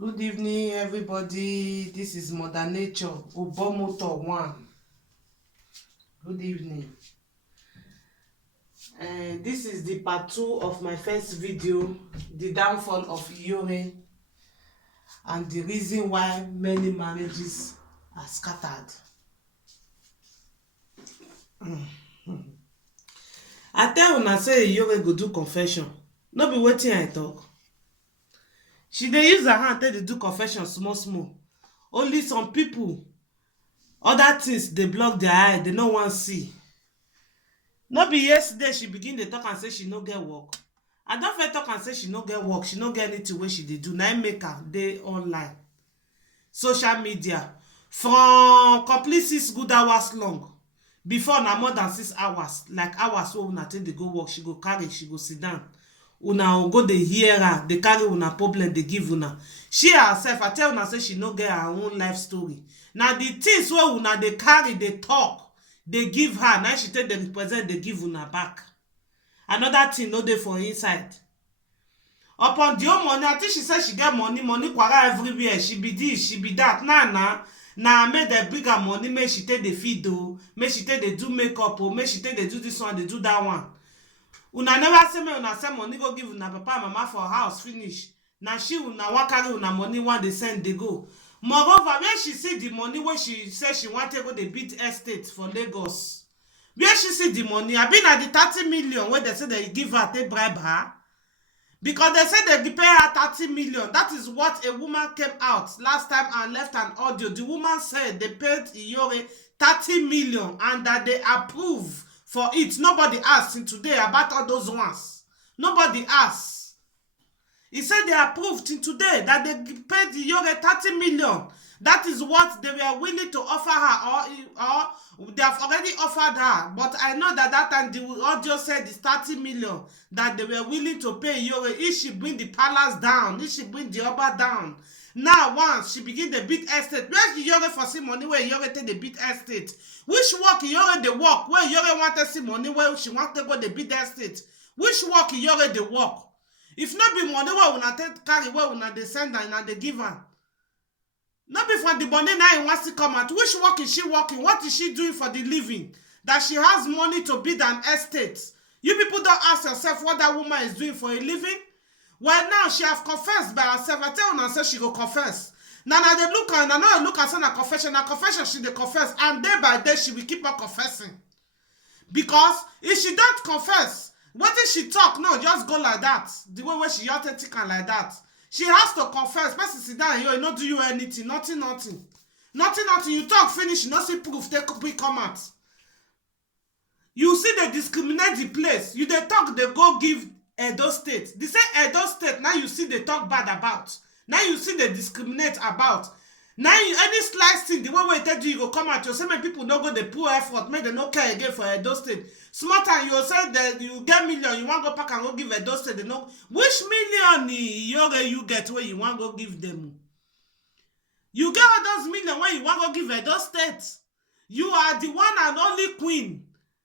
Good evening, everybody. This is Mother Nature, Obomoto 1. Good evening. This is the part 2 of my first video, the downfall of Iyore and the reason why many marriages are scattered. I tell una say Iyore go do confession. No be wetin I talk. She dey use her hand take dey do confession small small. Only some people, other things dey block their eye, they no wan see. No be yesterday she begin dey talk and say she no get work. I don first talk and say she no get work, she no get anything wey she dey do. Na im make her dey online, social media, from complete 6 good hours long. Before na more than 6 hours, like hours wey una take dey go work, she go carry, she go sit down. Una go dey hear her, dey carry una problem, dey give una. She herself, I tell una say she no get her own life story. Na the things wey una dey carry, dey talk, dey give her, na she take dey represent, dey give una back. Another thing no dey for inside. Upon the own money, I think she said she get money kwara everywhere. She be this, she be that. Na make dem bring her money, make she take dey feed o, make she take dey do makeup o, make she take dey do this one, dey do that one. Una never say make una send money go give una papa and mama for house finish. Na she una wan carry una money wan dey send dey go. Moreover, when she see the money wey she say she wan take go dey build estate for Lagos, where she see the money, abi na the 30 million wey dem say dem give her take bribe her? Because they say they pay her 30 million. That is what a woman came out last time and left an audio. The woman said they paid Iyore 30 million and that they approve for it. Nobody asked him today about all those ones. Nobody asked. He said they approved him today that they paid Iyore 30 million. That is what they were willing to offer her, or they have already offered her. But I know that that time the audio said it's 30 million that they were willing to pay Iyore if she bring the palace down, if she bring the Oba down. Now, once she begin the big estate, where's Iyore for see money where Iyore take the big estate? Which work Iyore the work where Iyore want to see money where she want to go the big estate? Which work Iyore the work? If not be money where una take carry, where una they send her and they give her. Not be for the money now wants to come out. Which work is she working? What is she doing for the living? That she has money to build an estate. You people don't ask yourself what that woman is doing for a living? Well, now she have confessed by herself. I tell her say she go confess. Now they look and now look at her confession. Her confession she dey confess, and day by day she will keep on confessing. Because if she don't confess, what if she talk? No, just go like that. The way where she authentic and like that. She has to confess. Person sit down here, not do you anything. Nothing. You talk finish, you not see proof, take quick come out. You see they discriminate the place. You they talk, they go give Edo State. They say Edo State, now you see they talk bad about. Now you see they discriminate about. Now you, any slice thing, the way we tell you go come out, you say many people don't go the poor effort, make them no care again for Edo State. Smart time you say that you get million, you want go pack and go give Edo State, they know which million you get where you want go give them. You get all those million where you want go give Edo State. You are the one and only queen,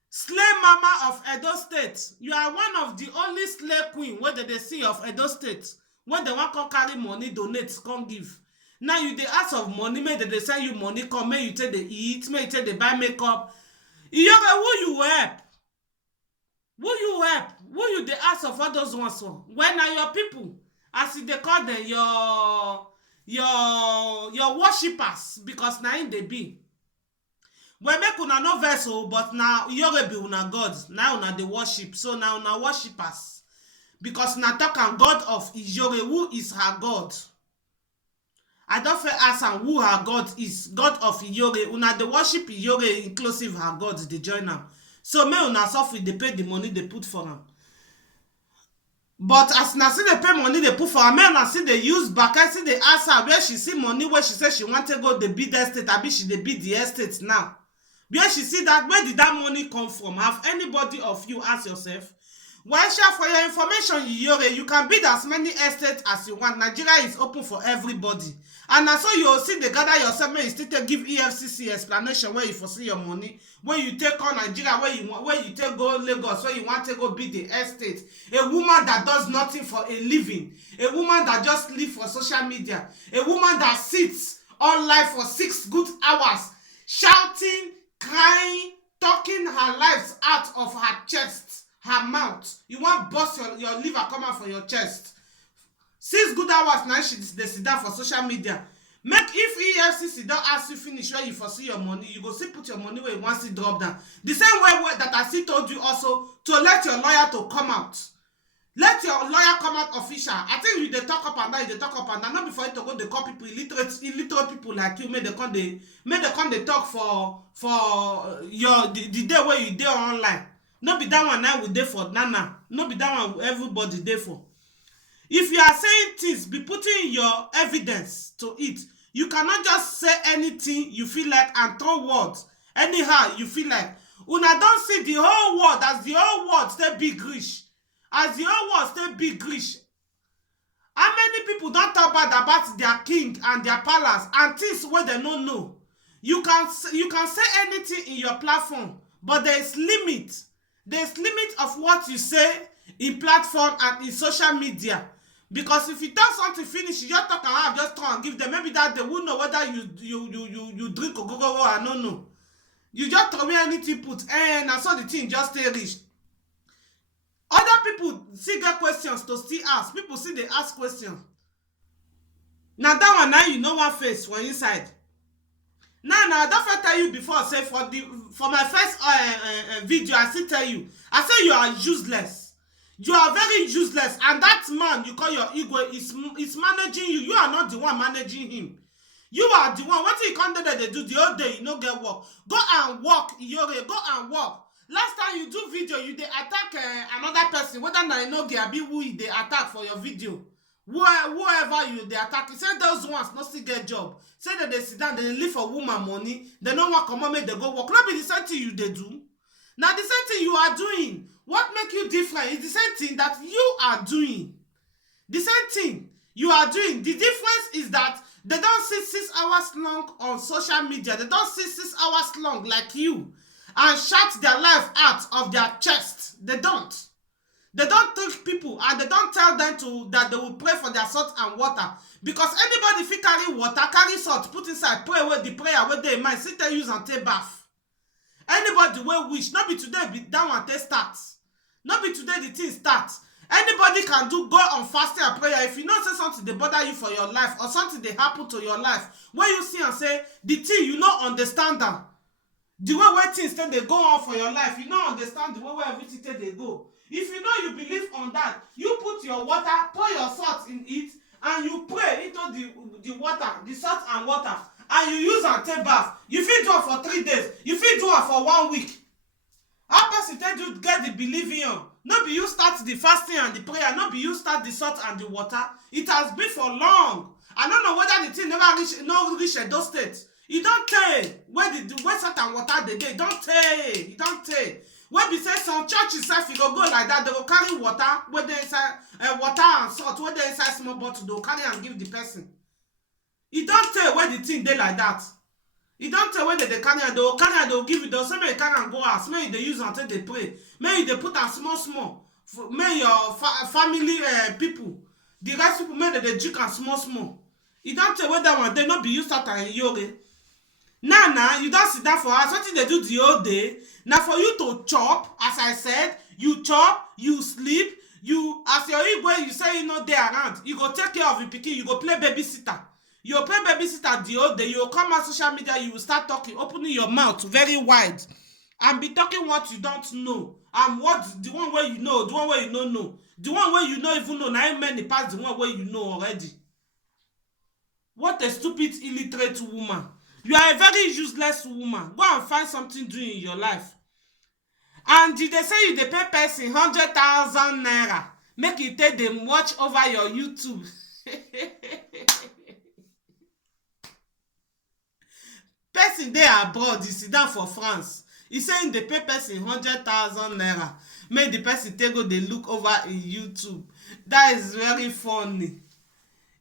slay mama of Edo State. You are one of the only slay queen where they see of Edo State. When they want to carry money, donate, come give. Now you dey ask of money, make they send you money, come, make you take the eat, make you take the buy makeup. Iyore, who you help? Who you help? Who you dey ask of all those ones for? When are your people? As they call them, your worshippers, because now in they be. When make una no vessel, but now Iyore be una gods. Now una the worship, so now una worshippers. Because na talk and God of Iyore, who is her God? I don't feel ask am who her God is. God of Iyore. Una the worship Iyore inclusive her gods, they join am. So may una suffer, they pay the money they put for am. But as na see they pay money they put for am, may una see they use back. I see they ask her where she see money where she say she want to go the bid estate. Abi she dey bid the estate now. Where she see that, where did that money come from? Have anybody of you ask yourself? Well, sure, for your information, Iyore, you can build as many estates as you want. Nigeria is open for everybody. And na so you see they gather yourself, may you still take give EFCC explanation where you foresee your money, where you take on Nigeria, where you take go Lagos, where you want to go build the estate. A woman that does nothing for a living, a woman that just live for social media, a woman that sits online for 6 good hours, shouting, crying, talking her lives out of her chest, her mouth. You want bust your liver come out for your chest. 6 good hours now she dey sit down for social media. Make if EFCC don ask you finish where you foresee your money, you go still put your money where you want to drop down. The same way that I still told you also to let your lawyer to come out. Let your lawyer come out official. I think you dey talk up and down, you dey talk up and down. Not before you to go dey call people illiterate people like you. Make they come dey talk for your the day where you dey online. No be that one now we dey for Nana. No be that one everybody dey for. If you are saying things, be putting your evidence to it. You cannot just say anything you feel like and throw words anyhow you feel like. Una don see the whole world as the whole world stay big rich. As the whole world stay big rich. How many people don talk bad about their king and their palace and things wey dem no know? You can say anything in your platform, but there is limit. There is limit of what you say in platform and in social media. Because if you tell something finish, you just talk and have just try and give them. Maybe that they will know whether you drink ogogoro or I don't know. You just throw me anything put and I saw the thing just stay rich. Other people still get questions to still ask. People see they ask questions. Now that one now you know one face for inside. Now I don't tell you before. Say for my first video, I still tell you. I say you are useless. You are very useless, and that man you call your ego is managing you. You are not the one managing him. You are the one. What you come there they do the whole day, you no get work. Go and work, Iyore. Go and work. Last time you do video, you dey attack another person. Whether na you no get abi who you dey attack for your video. Whoever you dey attack, you say those ones no still get job. Say that they sit down, they live for woman money. They no want come on make they go work. No be the same thing you dey do. Now the same thing you are doing. What make you different is the same thing that you are doing. The same thing you are doing. The difference is that they don't sit 6 hours long on social media. They don't sit 6 hours long like you and shout their life out of their chest. They don't. They don't take people and they don't tell them that they will pray for their salt and water. Because anybody if you carry water, carry salt, put inside, pray with the prayer where they might sit there use and take bath. Anybody will wish, not be today be that one take start. Not be today the thing starts. Anybody can do go on fasting and prayer. If you know say something they bother you for your life or something they happen to your life, when you see and say the thing you not understand them, the way where things they go on for your life, you not understand the way where everything they go. If you know you believe on that, you put your water, pour your salt in it, and you pray into the water, the salt and water, and you use and take bath. You fit do it for 3 days. You fit do it for 1 week. How person tell you get the believing on? No be you start the fasting and the prayer. No be you start the salt and the water. It has been for long. I don't know whether the thing never reach those states. It don't tell where salt and water they get. It don't tell. It don't tell. When we say some churches if you go like that, they will carry water where they inside water and salt where they inside small bottle. They will carry and give the person. It don't tell where the thing they like that. You don't tell when they carry and they will give you. They'll say may you carry and go out. May they use until they pray. May they put a small. May your family people, the rest people, may they drink and small. You don't tell whether one day not be used at and yoga. Now, you don't sit down for us. What they do the whole day? Now for you to chop, as I said, you chop, you sleep, you as your igwe, you say you know they around. You go take care of your pikin, you go play babysitter. You play babysitter the whole day, you will come on social media, you will start talking, opening your mouth very wide, and be talking what you don't know, and what the one where you know, the one where you don't know, the one where you don't even know, now many past the one where you know already. What a stupid, illiterate woman. You are a very useless woman. Go and find something doing in your life. And did they say you dey pay person 100,000 naira, make you take them watch over your YouTube. Person dey abroad, he sit down for France. He saying they pay person 100,000 naira. make the person take go dey look over in YouTube. That is very funny.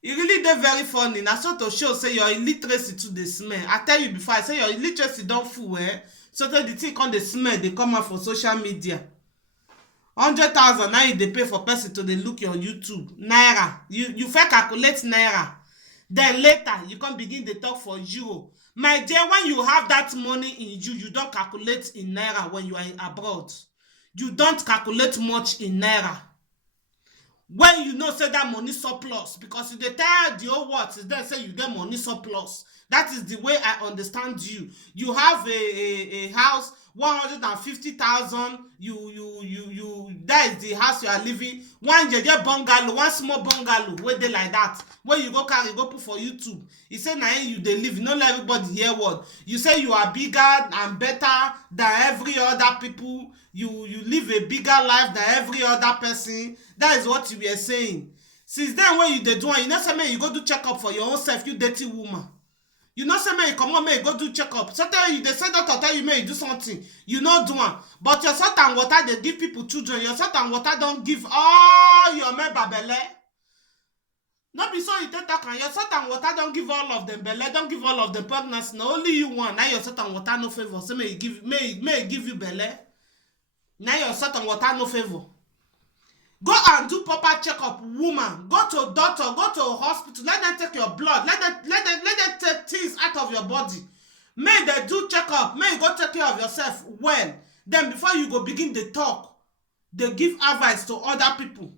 E really dey very funny. Na so to show say your illiteracy too dey smell. I tell you before, I say your illiteracy don full, so that the thing come dey smell dey come out for social media. 100,000 now you dey pay for person to dey look your YouTube. Naira. You first calculate naira. Then later you come begin dey talk for euro. My dear, when you have that money in you don't calculate in naira when you are abroad. You don't calculate much in naira. When you know say that money surplus, because you dey tell the whole world is there say you get money surplus. That is the way I understand you. You have a house 150,000. That is the house you are living. One jeje bungalow, one small bungalow where they like that. Where you go carry, go put for YouTube. You say na you dey live. You don't let everybody hear word. You say you are bigger and better than every other people. You live a bigger life than every other person. That is what you were saying. Since then, when you dey do, you know say man, you go do checkup for your own self. You dirty woman. You know say man, you come on, man, you go do checkup. Sometimes they say doctor tell you man, you do something. You know do one. But your salt and water they give people children. Your salt and water don't give all your men babele. Not be so you take talk and your salt and water don't give all of them belle, don't give all of them pregnancy. Now only you want. Now your salt and water no favor. So may give you belle. Now your salt and water no favor. Go and do proper checkup, woman. Go to doctor, go to hospital. Let them take your blood. Let them take things out of your body. May they do checkup. May you go take care of yourself well. Then before you go begin the talk, they give advice to other people.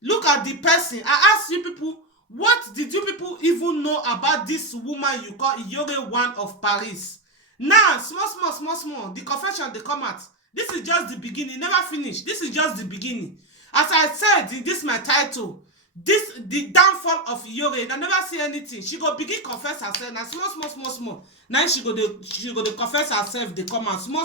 Look at the person. I ask you people, what did you people even know about this woman you call Iyore One of Paris? Now, small. The confession they come out. This is just the beginning. Never finish. This is just the beginning. As I said in this my title, the downfall of Iyore. I never see anything. She go begin confess herself. Now small. Now she go to confess herself. They come out small.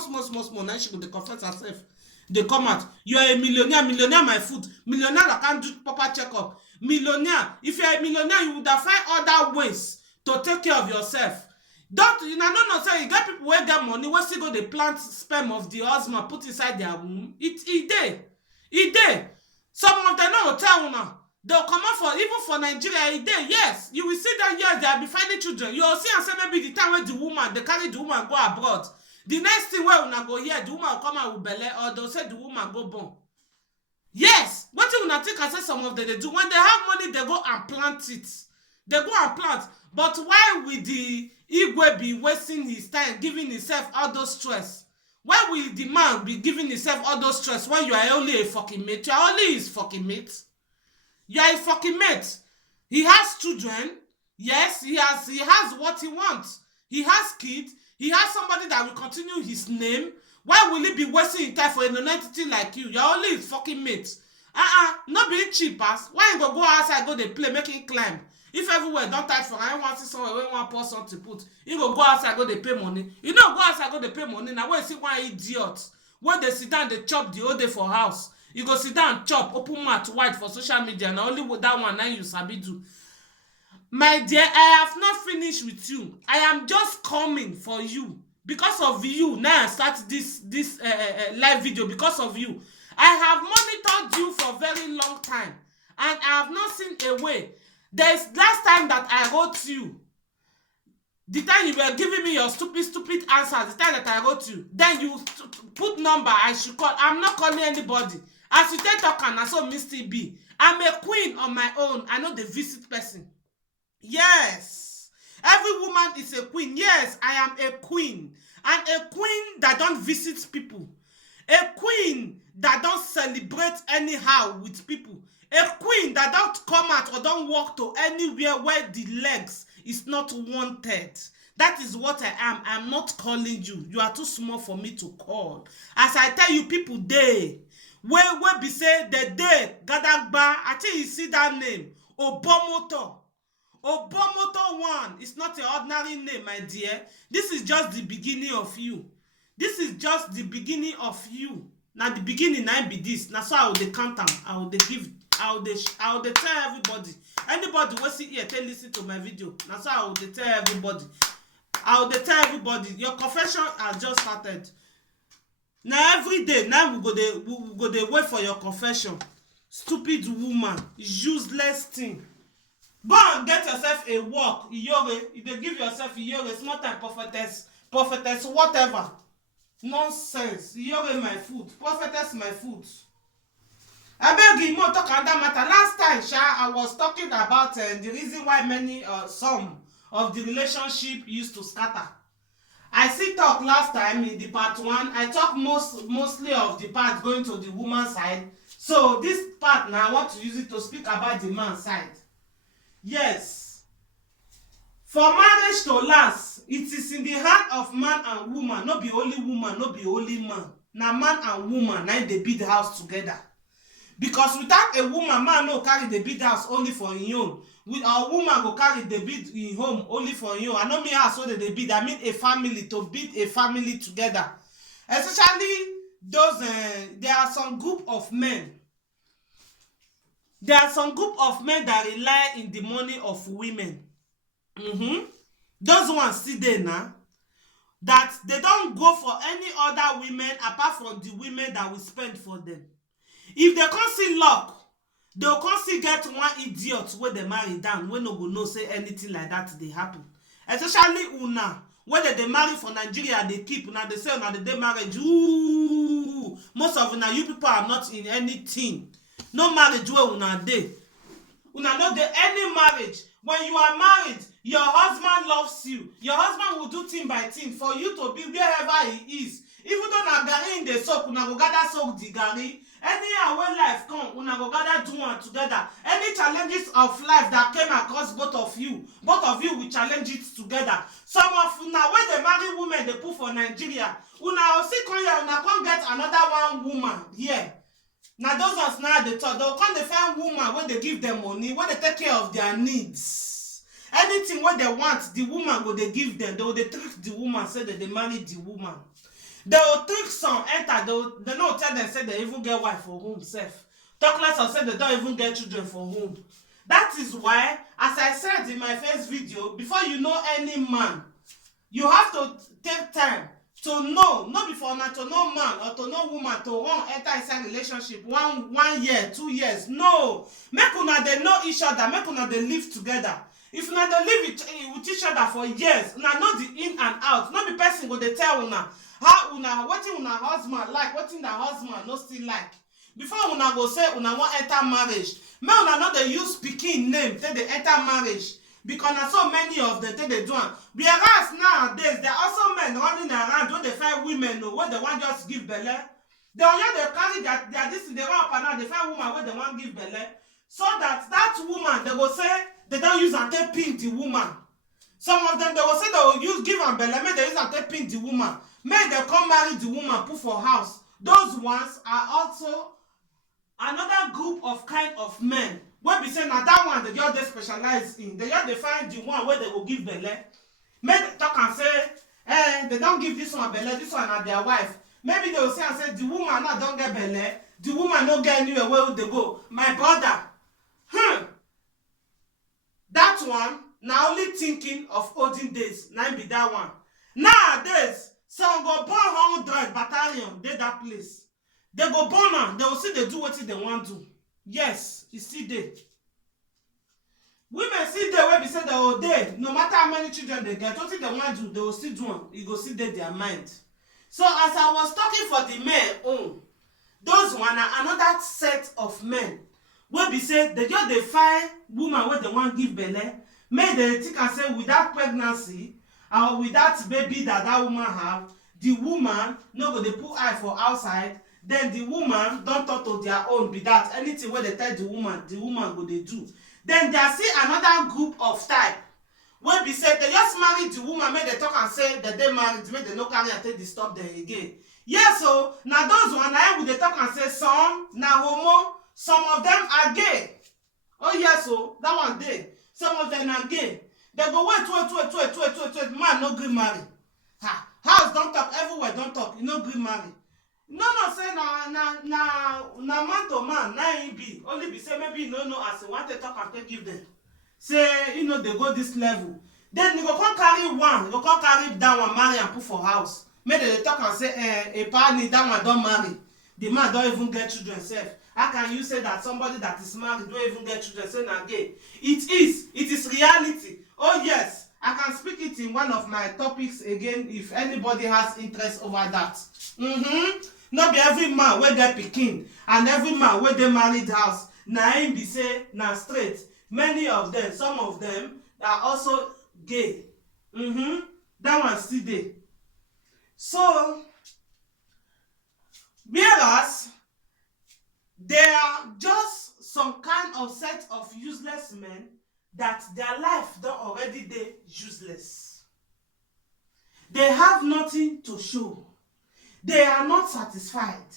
Now she go to confess herself. They come out. You are a millionaire my foot. Millionaire that can't do proper checkup. Millionaire. If you are a millionaire, you would have find other ways to take care of yourself. Don't you know say you get people where get money, where still go they plant sperm of the husband put inside their womb. It dey. Some of them no tell una. They'll come out for even for Nigeria it dey. Yes, you will see that yes, they'll be finding children. You'll see and say maybe the time when the woman they carry the woman go abroad. The next thing where una go here, the woman will come out with belle, or they'll say the woman go born. Yes, what you una think I say some of them they do when they have money, they go and plant it. They go and plant. But why will the Igwe be wasting his time giving himself all those stress? Why will the man be giving himself all those stress when you are only a fucking mate? You are only his fucking mate. You are a fucking mate. He has children. Yes, he has what he wants. He has kids. He has somebody that will continue his name. Why will he be wasting his time for a non-entity like you? You are only his fucking mate. Not being cheap ass. Why you go outside, go they play, make him climb? If everywhere don't touch for I want to see somewhere where one person to put, you go outside, go they pay money. You know, go outside, go they pay money. Now when you see one idiot, when they sit down, they chop the whole day for house. You go sit down, chop, open mouth wide for social media. Now only with that one, now you sabi do. My dear, I have not finished with you. I am just coming for you. Because of you, now I start this live video because of you. I have monitored you for a very long time. And I have not seen a way. There's last time that I wrote you. The time you were giving me your stupid answers. The time that I wrote you. Then you put number I should call. I'm not calling anybody. As you take talk and I saw Mr. B. I'm a queen on my own. I know the visit person. Yes. Every woman is a queen. Yes, I am a queen. And a queen that don't visit people. A queen that don't celebrate anyhow with people. A queen that don't come out or don't walk to anywhere where the legs is not wanted. That is what I am. I'm not calling you. You are too small for me to call. As I tell you, people day. Where be say the day Gadagba, I think you see that name. Obomoto. Obomoto 1 is not an ordinary name, my dear. This is just the beginning of you. This is just the beginning of you. Now the beginning I be this. Now so I will count them. I will tell everybody. Anybody who see here, listen to my video. Now so I will tell everybody. I will tell everybody. Your confession has just started. Now every day, now we go dey wait for your confession. Stupid woman, useless thing. Go and get yourself a work, iyore. You dey give yourself iyore, small time prophetess, whatever. Nonsense. Iyore my food, prophetess my food. Abeg you more talk another matter. Last time, I was talking about the reason why some of the relationship used to scatter. I still talk last time in the part 1. I talk mostly of the part going to the woman side. So this part now, I want to use it to speak about the man side. Yes. For marriage to last, it is in the hand of man and woman. No be only woman, no be only man. Na man and woman, na they build the house together. Because without a woman, man no carry the build house only for him own. With a woman go carry the build in home only for him own. I don't mean house so that they build. I mean a family, to build a family together. Especially those, there are some group of men. There are some group of men that rely in the money of women. Those ones still there now. That they don't go for any other women apart from the women that we spend for them. If they can't see luck, they'll come see get one idiot where they marry down, when no go no say anything like that they happen. Especially una, whether they marry for Nigeria, they keep una, they say una they marriage. Ooh, most of una you people are not in anything. No marriage where una dey. Una no dey any marriage. When you are married, your husband loves you. Your husband will do thing by thing for you to be wherever he is. Even though na garri in the soak, una go gather soak the garri. Anyhow when life come, una go gather do one together. Any challenges of life that came across both of you will challenge it together. Some of una when they marry women they put for Nigeria, una also come here, una come get another one woman here. Now those ones now they talk, they'll come they find woman when they give them money, when they take care of their needs. Anything what they want, the woman will they give them. They will they trick the woman, say that they marry the woman. They will trick some enter, they don't tell them say they even get wife for home self. Talk less of say they don't even get children for home. That is why, as I said in my first video, before you know any man, you have to take time to know, not before now to know man or to know woman to want enter inside relationship 1 year, 2 years. No, make una they know each other, make una they live together. If una they live with each other for years, una know the in and out. Not be person go they tell una how una wetin una husband like, wetin the husband no still like. Before una go say una want enter marriage, make una no dey use pikin name take dey enter marriage. Because na so many of them take dey do am. Whereas nowadays there are also men running around when they find women when they want just give belle. They only they carry their this they run up and down, they find woman when they want give belle. So that woman they go say they don't use and take pin the woman. Some of them they will say they will use give am belle, make they use and take pin the woman. Make they come marry the woman, put for house. Those ones are also another group of kind of men. When we say now that one they just they specialize in, they just they find the one where they will give belle. Make they talk and say, they don't give this one belle, this one are their wife. Maybe they will say and say the woman now don't get belle, the woman don't get anywhere where would they go. My brother, that one now only thinking of olden days. Now be that one. Nowadays, some go born 100 battalion, they that place. They go born am, they will see they do what they want to. Yes, it's still there. Women still there where we say they will dey, no matter how many children they get, what they want to do, they will still do them. You go see their mind. So as I was talking for the men, those one are another set of men. Where we say they just they find woman where they want give belle, make they think and say without pregnancy or without baby that woman have, the woman no go they put eye for outside. Then the woman don't talk to their own be that anything where they tell the woman go they do. Then there still another group of type where we say they just marry the woman, make they talk and say that they married, make they no carry and take disturb them again. Yeah, so now those one I would they talk and say some na homo, some of them are gay. Oh yeah, so that one day, some of them are gay. They go wait, man no gree marry. House don't talk, everywhere don't talk, you no gree marry. No, say na man to man, na he be. Only be say maybe you no know as you want to talk and take give them. Say, they go this level. Then you go come carry one, you go come carry that one, marry and put for house. make dem dey talk am say a partner that one don marry, the man don even get children sef. How can you say that somebody that is married don even get children say na gay? It is reality. Oh yes, I can speak it in one of my topics again if anybody has interest over that. No be every man wey get pikin and every man wey dey married house na him be say na straight. Many of them, some of them are also gay. That one still dey. So whereas there are just some kind of set of useless men that their life don already dey useless. They have nothing to show. They are not satisfied.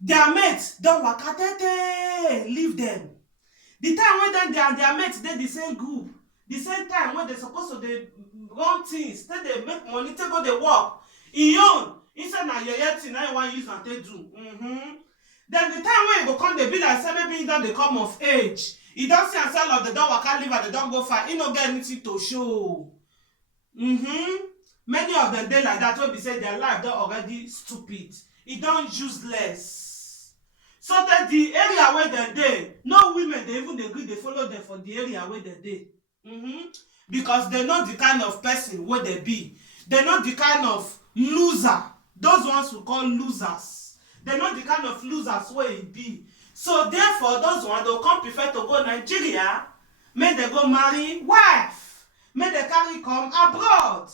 Their mates don waka tey leave them. The time wey dem and their mates dey the same group, the same time wey they suppose to dey run things, take dey make money, take go dey work, e own instead na yeye thing na you wan use am take do. Then the time wey e go come dey be like say maybe e don dey come of age, e don see am say all of dem don waka leave am, dem don go far, e no get anything to show. Many of them dey like that wey be say their life don already stupid, e don useless. So that the area where dem dey, no women dey even dey gree dey follow them for the area where dem dey. Because they know the kind of person wey they be. They know the kind of loser, those ones we call losers. They know the kind of losers wey e be. So therefore, those ones dey come prefer to go Nigeria, make they go marry wife, make they carry come abroad.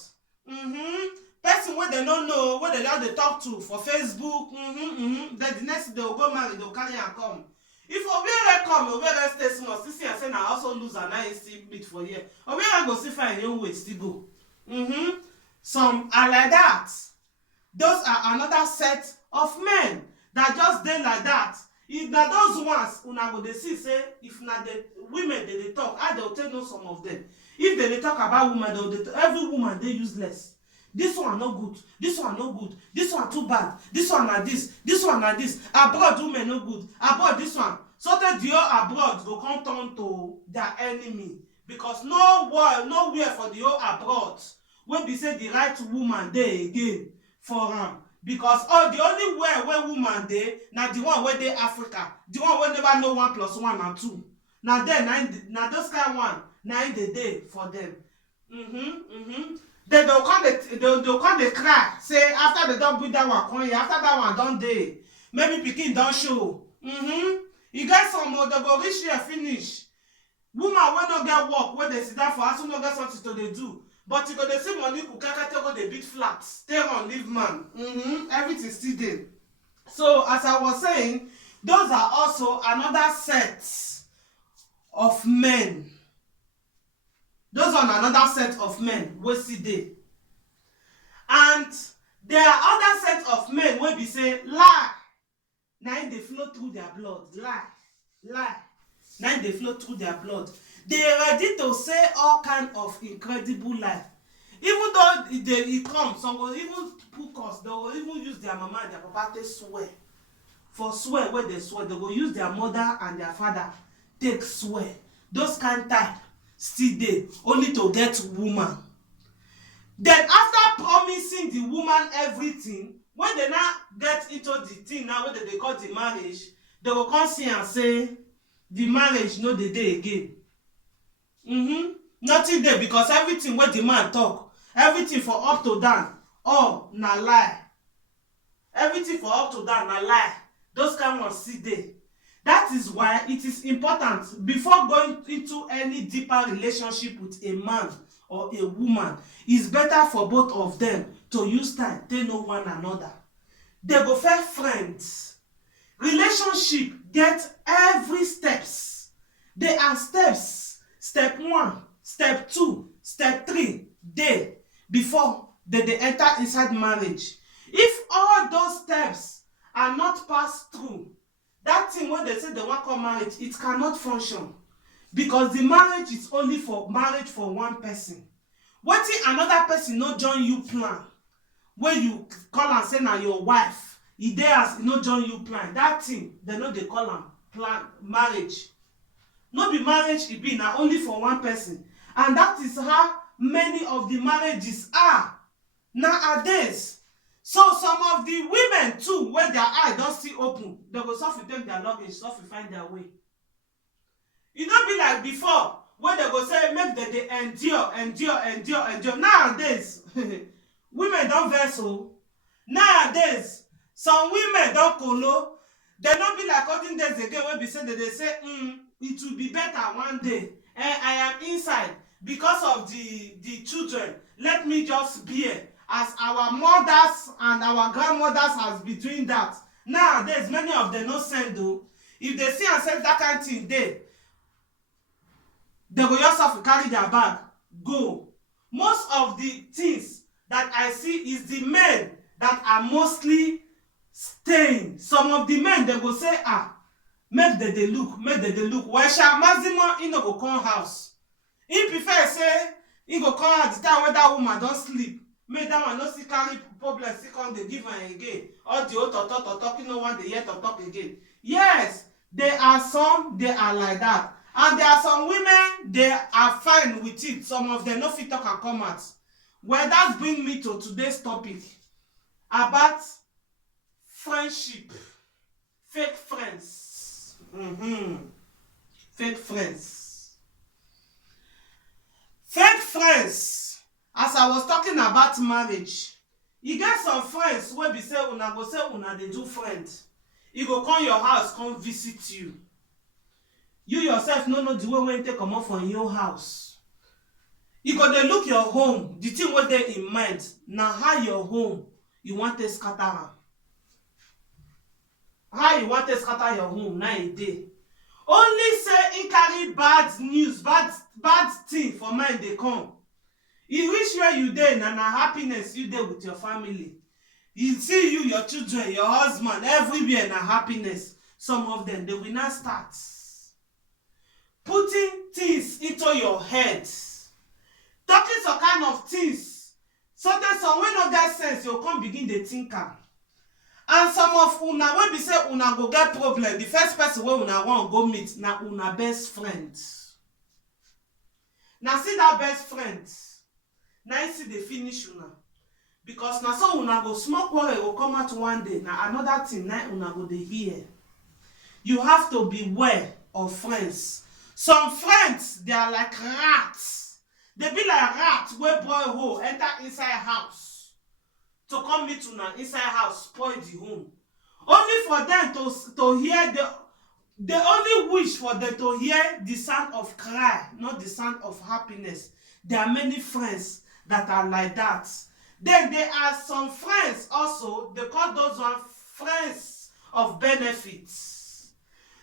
Person wey they no know, wey they just dey talk to for Facebook, then the next day they will go marry, they will carry am come. If Obiore come, Obiore stay small, still see am say na also loser, na him still meet for here. Obiore go still find him own way, still go. Some are like that. Those are another set of men that just dey like that. If na those ones una go dey see say if na the women dey talk, how they will take know some of them. If they dey talk about women, every woman dey useless. This one no good, this one no good, this one too bad, this one na this one na this. Abroad women no good, abroad this one. So that the whole abroad go come turn to their enemy. Because nowhere for the whole abroad wey be say the right woman dey again for am. Because the only where woman dey na the one wey dey Africa, the one wey never know 1 + 1 na 2. Na there na those kind one na im dey for them. Then they'll come dey cry say after they don build that one come here, after that one don dey, maybe pikin don show. E get some they go reach here finish. Woman wey no get work, wey dey sit down for house, no get something to dey do, but you go dey see money kukaka take go dey beat flat, stay on leave man. Everything still dey. So as I was saying, those are also another set of men. Those are another set of men wey still dey. And there are other set of men wey be say lie na im dey flow through their blood. Lie na im dey flow through their blood. They are ready to say all kind of incredible lie. Even though e come, some go even put curse, they go even use their mama and their papa take swear. For swear wey they swear, they go use their mother and their father take swear. Those kind type still dey, only to get woman. Then after promising the woman everything, when they now get into the thing now wey they call the marriage, they go come see and say the marriage no dey dey again. Nothing dey, because everything wey the man talk, everything for up to down, all na lie. Everything for up to down na lie. Those kind ones still dey. That is why it is important, before going into any deeper relationship with a man or a woman, it's better for both of them to use time to know one another. They go first friends. Relationship get every steps. There are steps. Step 1, step 2, step 3 dey before they enter inside marriage. If all those steps are not passed through, that thing when they say they want call marriage, it cannot function. Because the marriage is only for marriage for one person. Wetin another person no join you plan, when you call am say na your wife, e dey as e no join you plan, that thing they no dey call am plan marriage. No be marriage e be, na only for one person. And that is how many of the marriages are. Nowadays, so some of the women too, when their eye don still open, they go suffer take their luggage, suffer find their way. E no be like before, when they go say make dem dey endure. Nowadays, women don vex o. Nowadays, some women don kolo. Dem no be like olden days again wey be say dem dey say it will be better one day. I am inside because of the children. Let me just bear, as our mothers and our grandmothers has been doing that. Nowadays, many of them no send o. If they see and say that kind thing dey, they go just have to carry their bag go. Most of the things that I see is the men that are mostly staying. Some of the men, they go say, make dem dey look. Well, Maximo, he no go come house. He prefer say he go come at the time when that woman don sleep, make that one no still carry problem, still come dey give am again. All the old talk, no one dey hear talk again. Yes, there are some, they are like that. And there are some women, they are fine with it. Some of them no fit talk and come out. Well, that brings me to today's topic about friendship. Fake friends. Fake friends. Fake friends. As I was talking about marriage, you get some friends wey be say una go say una dey do friend. E go come your house, come visit you. You yourself no know the way when take comot from your house. You go dey look your home, the thing wey dey in mind, na how your home you want to scatter am. How you want to scatter your home na e dey. Only say e carry bad news, bad thing for mind dey come. E reach where you dey, na happiness you dey with your family. You see you, your children, your husband, everywhere na happiness. Some of them, they will not start putting things into your head, talking some kind of things, so that some wey no get sense, you come begin dey think am. And some of una wey be say una go get problem, the first person wey una wan go meet na una best friend. Na see that best friend, na e see dey finish una, because na so una go small quarrel go come out one day, na another thing na una go dey hear. You have to beware of friends. Some friends, they are like rats. They be like rats wey boy hole enter inside house to come meet una inside house, spoil the home. Only for them to hear they only wish for them to hear the sound of cry, not the sound of happiness. There are many friends that are like that. Then there are some friends also, they call those ones friends of benefits.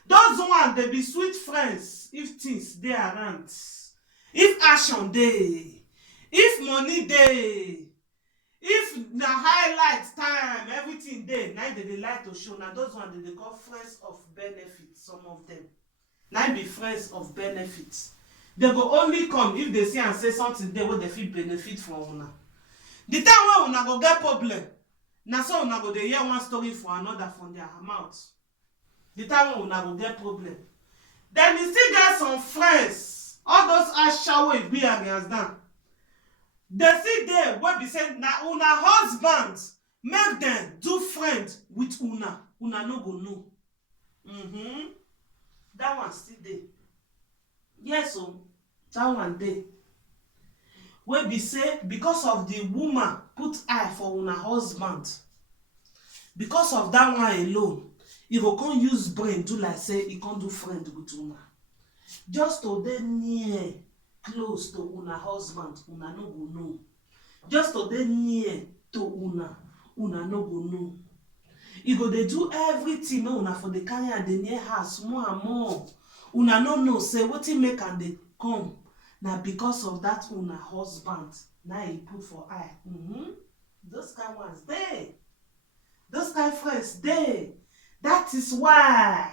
Those ones, they be sweet friends if things dey around, if action dey, if money dey, if na highlight time, everything dey, na they like to show. Now those ones they call friends of benefits. Some of them na be friends of benefits. They go only come if they see and say something there where they feel benefit from una. The time when una go get problem, na so una go dey hear one story for another from their mouth. The time when una go get problem. Then you still get some friends, all those ashawo be against them. They see there wey be say na una husband make them do friend with una. Una no go know. That one still dey. Yes, so that one dey. Wey be say because of the woman put eye for una husband, because of that one alone, e go come use brain do like say e come do friend with una. Just to dey near, close to una husband, una no go know. Just to dey near to una no go know. E go dey do everything make una for the carry and dey near house more and more. Una no know say wetin make am dey come na because of that una husband na e put for eye. Those kind ones dey. Those kind friends dey. That is why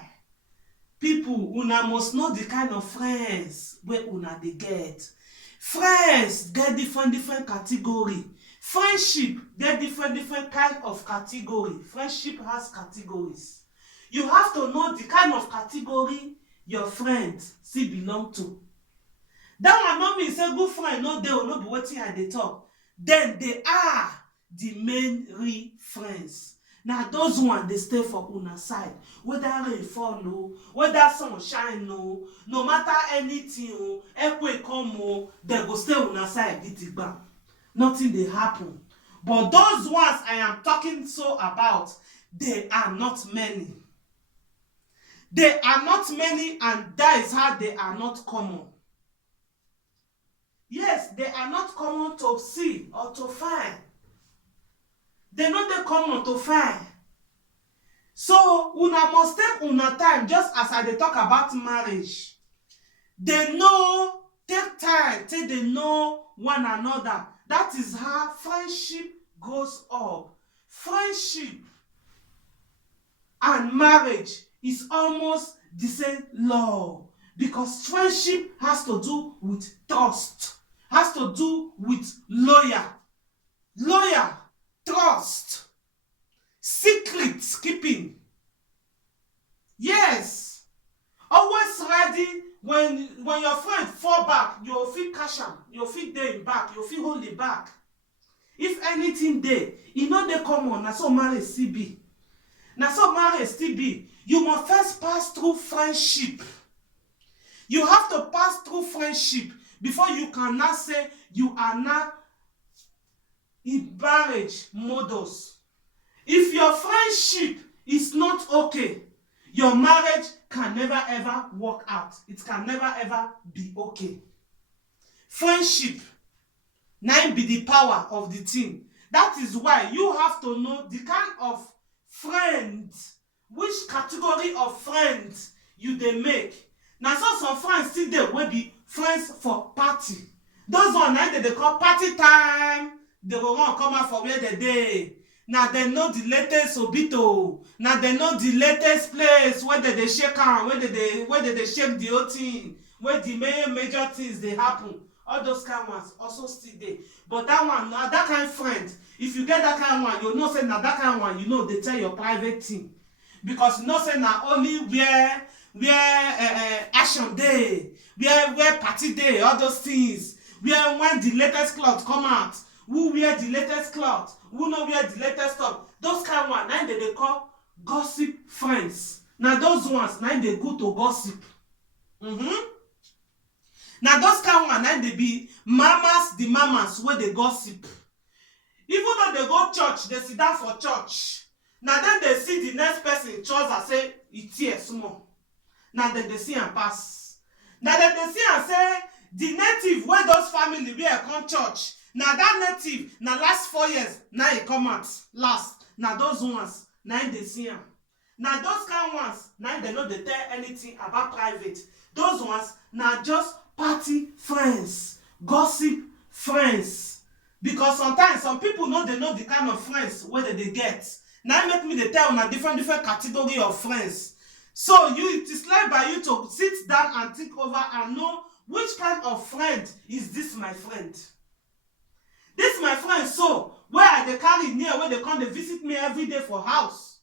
people, una must know the kind of friends wey una dey get. Friends get different category. Friendship get different kind of category. Friendship has categories. You have to know the kind of category your friend still belong to. That one no mean say good friend no dey or no be wetin I dey talk. Then they are. the main real friends. Na those one dey stay for una side, whether rain fall o, whether sun shine o, no matter anything o, earthquake come o, dem go stay una side gidigba. Nothing dey happen. But those ones I am talking so about, they are not many. They are not many, and that is how they are not common. Yes, they are not common to see or to find. They no dey common to find. So una must take una time, just as I dey talk about marriage. They know, take time till they know one another. That is how friendship goes up. Friendship and marriage is almost the same law, because friendship has to do with trust, has to do with loyal, trust, secret keeping. Yes, always ready when your friend fall back, you fit catch am, you fit dey him back, you fit hold him back. If anything dey, e no dey common. Na so marriage still be. Na so marriage still be. You must first pass through friendship. You have to pass through friendship before you can now say you are now in marriage modus. If your friendship is not okay, your marriage can never ever work out. It can never ever be okay. Friendship, na be the power of the thing. That is why you have to know the kind of friends, which category of friends you dey make. Na so some friends still dey wey be friends for party. Those one na dey call party time. They go run come out for where they dey. Na dem know the latest obito. Na dem know the latest place where they dey shake am, where they dey shake the whole thing, where the major things dey happen. All those kind ones also still dey. But that one, na that kind friend, if you get that kind one, you know say na that kind one, you know they tell your private thing. Because you know say na only where action dey, where party dey, all those things, where when the latest cloth come out, who wear the latest cloth, who no wear the latest stuff. Those kind one, na they call gossip friends. Na those ones, na they go to gossip. Na those kind one, na they be the mamas where they gossip. Even though they go church, they sit down for church. Na then they see the next person trouser say e tear small. Na then they see am pass. Na then they see am say the native where those family wear come church. Na that native, na last 4 years, na he come out last. Na those ones, na they see am. Na those kind ones, na they know they tell anything about private. Those ones, na just party friends, gossip friends. Because sometimes some people know they know the kind of friends where they get. Now make me they tell on a different category of friends. So it is like by you to sit down and think over and know which kind of friend is this my friend. This my friend, so where I dey carry near, where they come they visit me every day for house.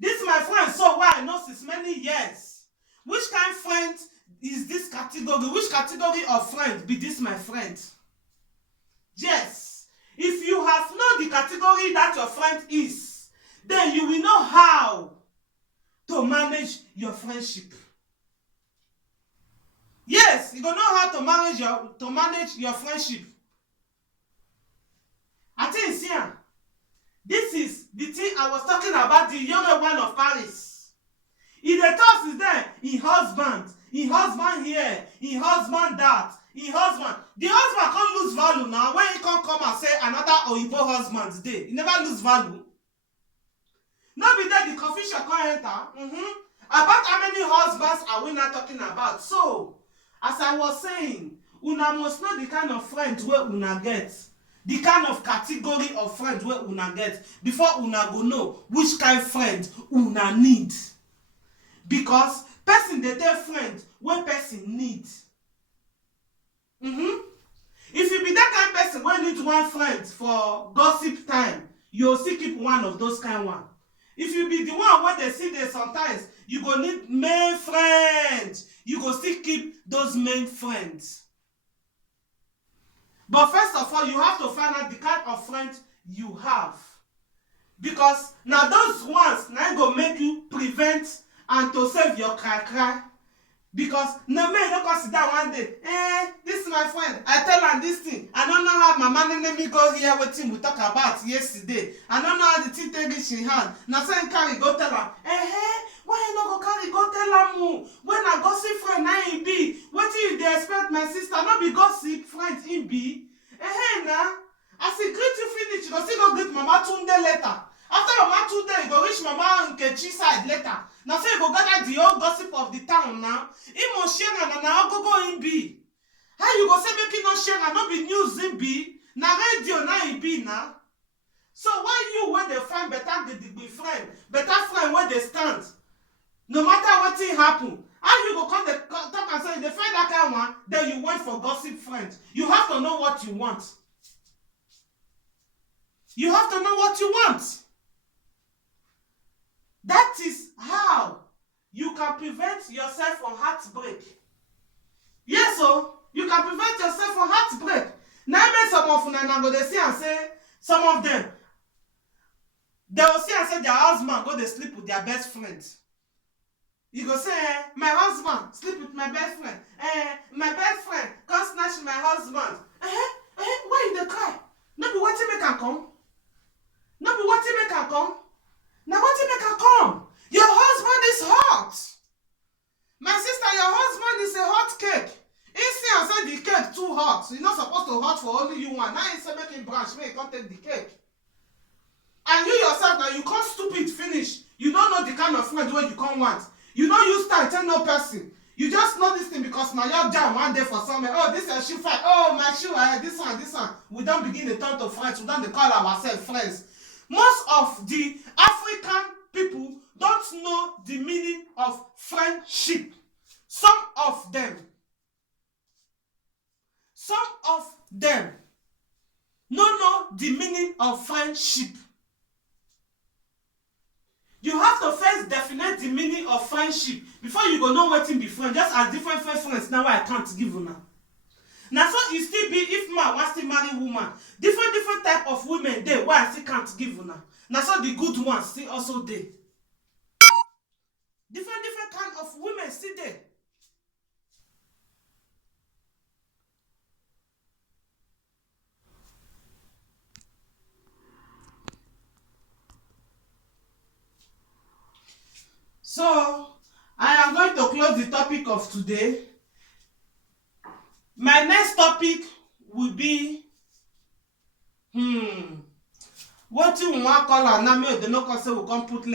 This my friend, so where I know since many years. Which kind of friend is this category? Which category of friend be this my friend? Yes, if you have known the category that your friend is, then you will know how to manage your friendship. Yes, you go know how to manage your friendship. I think here, this is the thing I was talking about, the younger one of Paris. If the thought is there, in husband here, in husband that, in husband. The husband can't lose value now when he can't come and say another Oyibo husband's day. He never lose value. Not be that the confusion can't enter. About how many husbands are we not talking about? So, as I was saying, una must know the kind of friends where una get. The kind of category of friends where una get before una go know which kind of friend una need. Because person they tell friend where person need. If you be that kind of person where need one friend for gossip time, you'll still keep one of those kind one. If you be the one where they see there sometimes, you go need main friends. You go still keep those main friends. But first of all, you have to find out the kind of friend you have. Because now those ones now go make you prevent and to save your cry. Because no man don't come sit down one day. This is my friend. I tell her this thing. I don't know how my man and me go here with him we talk about yesterday. I don't know how the thing take it in hand. Now say carry go tell her. Why you not go carry go tell her more? When I gossip friend now he be. What do you dey expect my sister? Not be gossip friend him be. Now. As he greet you finish, you go still go greet Mama Tunde later. After Mama Tunde, you go reach Mama Nkechi side later. Now so you go gather the whole gossip of the town now. He must share and now go in be. How you go say make it not share and not be news in be? Now radio now in be now. So why you when they find better the friend, better friend where they stand? No matter what thing happen, how you go come the talk and say they find that kind of one, then you went for gossip friend. You have to know what you want. You have to know what you want. That is how you can prevent yourself from heartbreak. Yes, so you can prevent yourself from heartbreak. Now, I met some of them go they see and say, some of them, they will see and say their husband go they sleep with their best friends. You go say, my husband sleep with my best friend. My best friend come snatch my husband. Why you dey cry? No be wetin make am come. No be wetin make am come. Now what you make her come? Your husband is hot. My sister, your husband is a hot cake. He see and say the cake too hot. You're not supposed to hot for only you one. Now he say make him branch, make him come take the cake. And you yourself now, you can't stupid finish. You don't know the kind of friend where you can't want. You don't use time, tell no person. You just know this thing because now you're jam one day for somewhere. Oh, this is a shoe fight. Oh, my shoe, this one, this one. We don't begin to turn to friends. We don't call ourselves friends. Most of the African people don't know the meaning of friendship. Some of them don't know the meaning of friendship. You have to first define the meaning of friendship before you go know what in be friend. Just as different friends now I can't give you now. Now so it still be if man wants to marry woman, different type of women there why I still can't give you now. Now so the good ones still also there. Different kind of women still there. So I am going to close the topic of today. My next topic will be what you want call her now, they no call say we come put